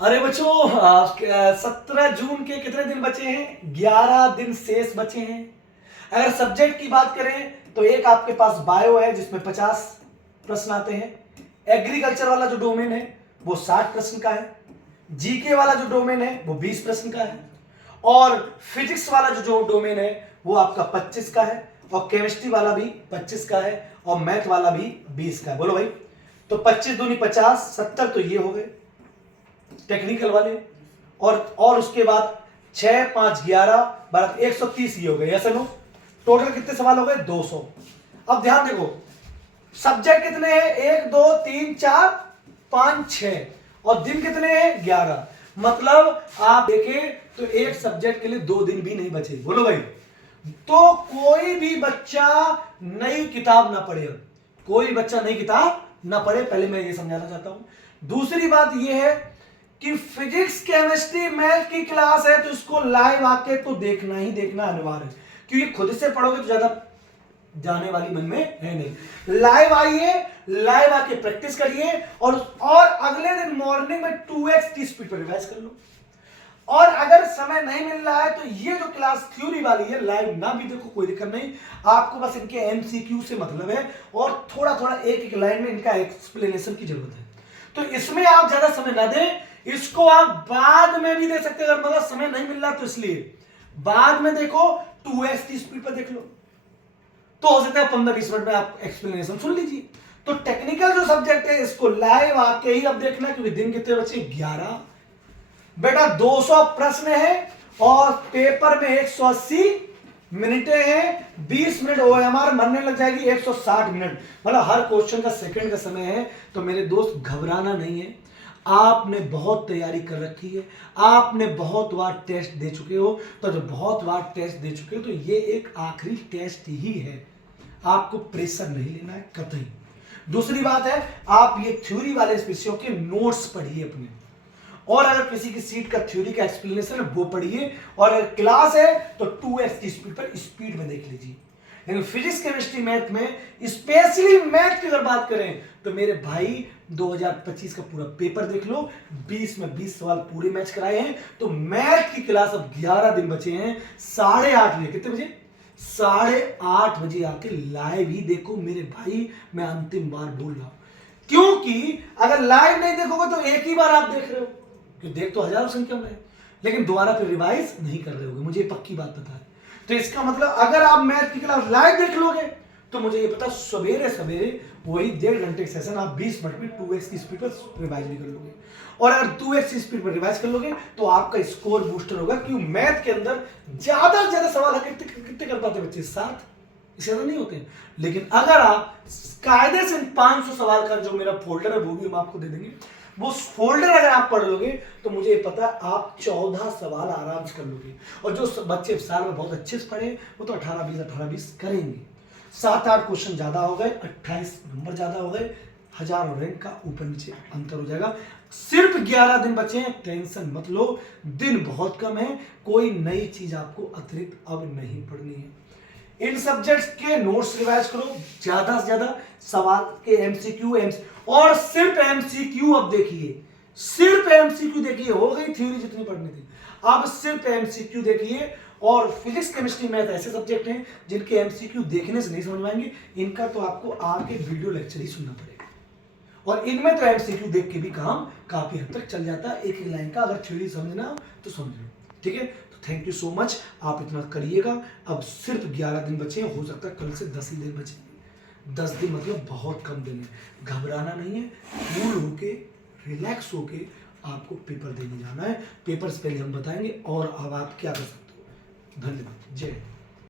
अरे बच्चों, 17 जून के कितने दिन बचे हैं? 11 दिन शेष बचे हैं। अगर सब्जेक्ट की बात करें तो एक आपके पास बायो है जिसमें 50 प्रश्न आते हैं। एग्रीकल्चर वाला जो डोमेन है वो 60 प्रश्न का है। जीके वाला जो डोमेन है वो 20 प्रश्न का है। और फिजिक्स वाला जो डोमेन है वो आपका 25 का है। और केमिस्ट्री वाला भी 25 का है। और मैथ वाला भी 20 का है। बोलो भाई, तो 25 दूनी 50, 70 तो ये हो गए टेक्निकल वाले। और उसके बाद 6 5 11 12 130 ये हो गए। ऐसे नो टोटल कितने सवाल हो गए? 200। अब ध्यान देखो, सब्जेक्ट कितने हैं? 1 2 3 4 5 6 और दिन कितने हैं? 11। मतलब आप देखें तो एक सब्जेक्ट के लिए 2 दिन भी नहीं बचे। बोलो भाई, तो कोई भी बच्चा नई किताब ना पढ़े। कोई बच्चा नई किताब ना पढ़े, पहले मैं ये समझाना चाहता हूं। दूसरी बात ये है कि फिजिक्स केमिस्ट्री मैथ की क्लास है तो इसको लाइव आके तो देखना ही देखना अनिवार्य है, क्योंकि खुद से पढ़ोगे तो ज्यादा जाने वाली मन में है नहीं। लाइव आइए, लाइव आके प्रैक्टिस करिए और अगले दिन मॉर्निंग में 2x की स्पीड पर रिवाइज कर लो। और अगर समय नहीं मिल रहा है तो ये जो क्लास थ्योरी वाली है लाइव ना भी देखो, कोई दिक्कत नहीं। आपको बस इनके एमसीक्यू से मतलब है और थोड़ा थोड़ा एक एक लाइन में इनका एक्सप्लेनेशन की जरूरत है। तो इसमें आप ज्यादा समय ना दें, इसको आप बाद में भी दे सकते हैं। अगर मतलब समय नहीं मिल रहा तो इसलिए बाद में देखो, 2x की स्पीड पर देख लो, तो हो सकता है 15-20 मिनट में आप एक्सप्लेनेशन सुन लीजिए। तो टेक्निकल जो सब्जेक्ट है इसको लाइव आके ही अब देखना, क्योंकि दिन कितने बचे? 11। बेटा 200 प्रश्न है और पेपर में 180 मिनटें हैं। 20 मिनट OMR मरने लग जाएगी 160 मिनट, मतलब हर क्वेश्चन का सेकंड का समय है। तो मेरे दोस्त घबराना नहीं है, आपने बहुत तैयारी कर रखी है, आपने बहुत बार टेस्ट दे चुके हो। तो जब बहुत बार टेस्ट दे चुके हो तो ये एक आखिरी टेस्ट ही है, आपको प्रेशर नहीं लेना है कतई। दूसरी बात है, आप ये थ्योरी वाले विषयों के नोट्स पढ़िए अपने, और अगर किसी की सीट का थ्योरी का एक्सप्लेनेशन है वो पढ़िए, और अगर क्लास है तो 2x की स्पीड पर स्पीड में देख लीजिए। लेकिन फिजिक्स केमिस्ट्री मैथ में, स्पेशली मैथ की अगर बात करें तो मेरे भाई 2025 का पूरा पेपर देख लो। 20 में 20 सवाल पूरे मैच कराए हैं। तो मैथ की क्लास अब 11 दिन बचे हैं। 8:30 बजे, कितने बजे? 8:30 बजे आके लाइव ही देखो मेरे भाई, मैं अंतिम बार बोल रहा हूं। क्योंकि अगर लाइव नहीं देखोगे तो एक ही बार आप देख रहे हो, कि देख तो हजारों संख्या में है, लेकिन दोबारा फिर रिवाइज नहीं कर रहे होगे, मुझे पक्की बात पता है। तो इसका मतलब अगर आप मैथ की क्लास लाइव देख लोगे तो मुझे ये पता सवेरे सवेरे वही 1.5 घंटे का सेशन आप 20 मिनट में 2x की स्पीड पर रिवाइज भी कर लोगे। और अगर 2x की स्पीड पर रिवाइज कर लोगे तो आपका स्कोर बूस्टर होगा, क्योंकि मैथ के अंदर ज्यादा से ज्यादा सवाल कितने कर पाते बच्चे? 7, इससे ज्यादा नहीं होते। लेकिन अगर आप कायदे से 500 सवाल का जो मेरा फोल्डर है वो भी हम आपको दे देंगे, वो फोल्डर अगर आप पढ़ लोगे तो मुझे पता है आप 14 सवाल आराम से कर लोगे। और जो बच्चे साल में बहुत अच्छे से पढ़े वो तो 18-20 करेंगे। 7-8 क्वेश्चन ज्यादा हो गए, 28 नंबर ज्यादा हो गए, 1000 रैंक का ऊपर नीचे अंतर हो जाएगा। सिर्फ 11 दिन बचे हैं, टेंशन मत लो, दिन बहुत कम है। कोई नई चीज आपको अतिरिक्त अब नहीं पढ़नी है। इन सब्जेक्ट्स के नोट्स रिवाइज करो, ज्यादा से ज्यादा सवाल के एमसीक्यू और सिर्फ एमसीक्यू अब देखिए, सिर्फ एमसीक्यू देखिए। हो गई थ्योरी जितनी पढ़नी थी, अब सिर्फ एमसीक्यू देखिए। और फिजिक्स केमिस्ट्री मैथ ऐसे सब्जेक्ट हैं जिनके एमसीक्यू देखने से नहीं समझ में आएंगे, इनका तो आपको आके वीडियो लेक्चर ही सुनना पड़ेगा। और इनमें तो एमसीक्यू देख के भी काम काफी हद तक चल जाता है, एक एक लाइन का अगर थ्योरी समझना हो तो समझ लो। ठीक है, तो थैंक यू सो मच, आप इतना करिएगा। अब सिर्फ 11 दिन बचे हैं, हो सकता है कल से 10 ही दिन बचे। 10 दिन मतलब बहुत कम दिन है। घबराना नहीं है, कूल होके रिलैक्स होके आपको पेपर देने जाना है। पेपर से पहले हम बताएंगे और अब आप क्या कर सकते हो। धन्यवाद, जय हिंद।